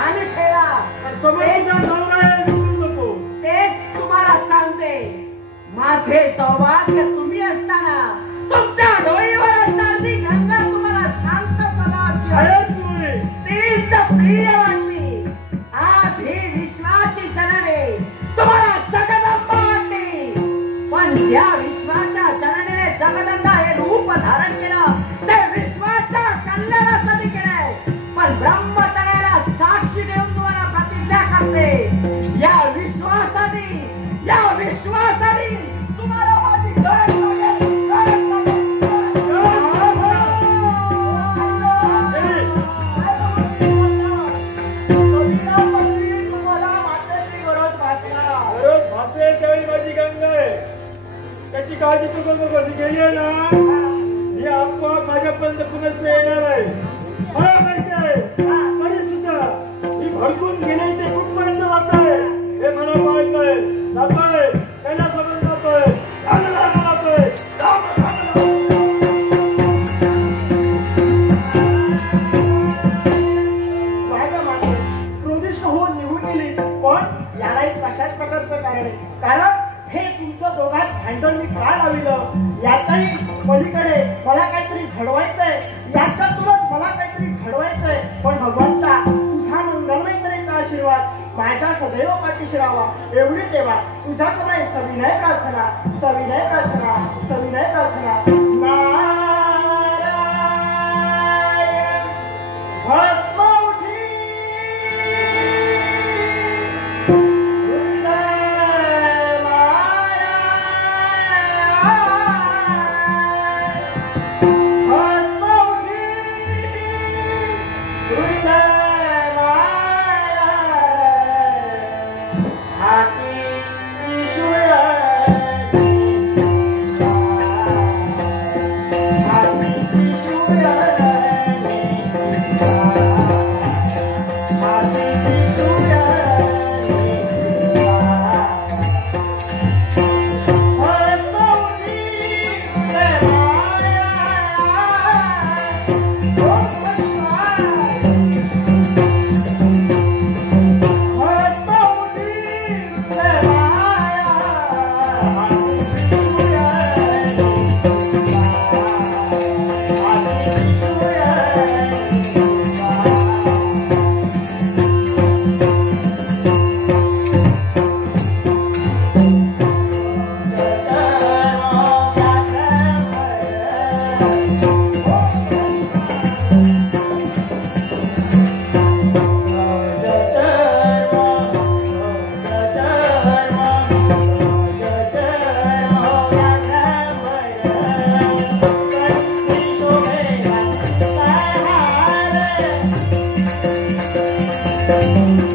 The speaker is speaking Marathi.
आणि ठेवा. समोरचा नवरा आहे विसरू नको. तेच तुम्हाला सांगते. माझे सौभाग्य तुम्ही असताना तुमच्या डोळीवर असणारी गंगा तुम्हाला शांत स्वभावाची आहे तुम्ही. तीच प्रिय वाटली. आज ही विश्वाची जनने तुम्हाला जगदंबा वाटली. पण या विश्वाच्या जननेने जगदंबा हे रूप धारण केलं ते विश्वाच्या कल्याणासाठी केलंय. पण ब्रह्मचर्याला साक्षी देऊन तुम्हाला प्रतिज्ञा करते. या विश्वासाने तुम्हाला माझी गरज लागेल. त्याची काळजी तू कधी गेली आहे ना ही आपोआप माझ्यापर्यंत पुन्हा येणार आहे. मला माहिती आहे तरी सुद्धा ही भडकून गेली ते कुठपर्यंत जात आहे हे मला माहित आहे. जातोय कैलासापर्यंत जातोय. जातोय क्रोधिष्ठ होऊन निघून गेलीस. पण याला एक कशाच प्रकारचं कारण आहे. कारण हे तुमचं दोघात भांडण मी का लाविलं याच्याही पलीकडे मला काहीतरी घडवायचंय. याच्यातूनच मला काहीतरी घडवायचंय. पण भगवंता तुझा मंगलमयतेचा आशीर्वाद माझ्या सदैव पाठीशी राहावा एवढी देवा तुझ्या समय सविनय प्रार्थना. सविनय प्रार्थना. सविनय प्रार्थना. नारायण भस्म उठी Thank you.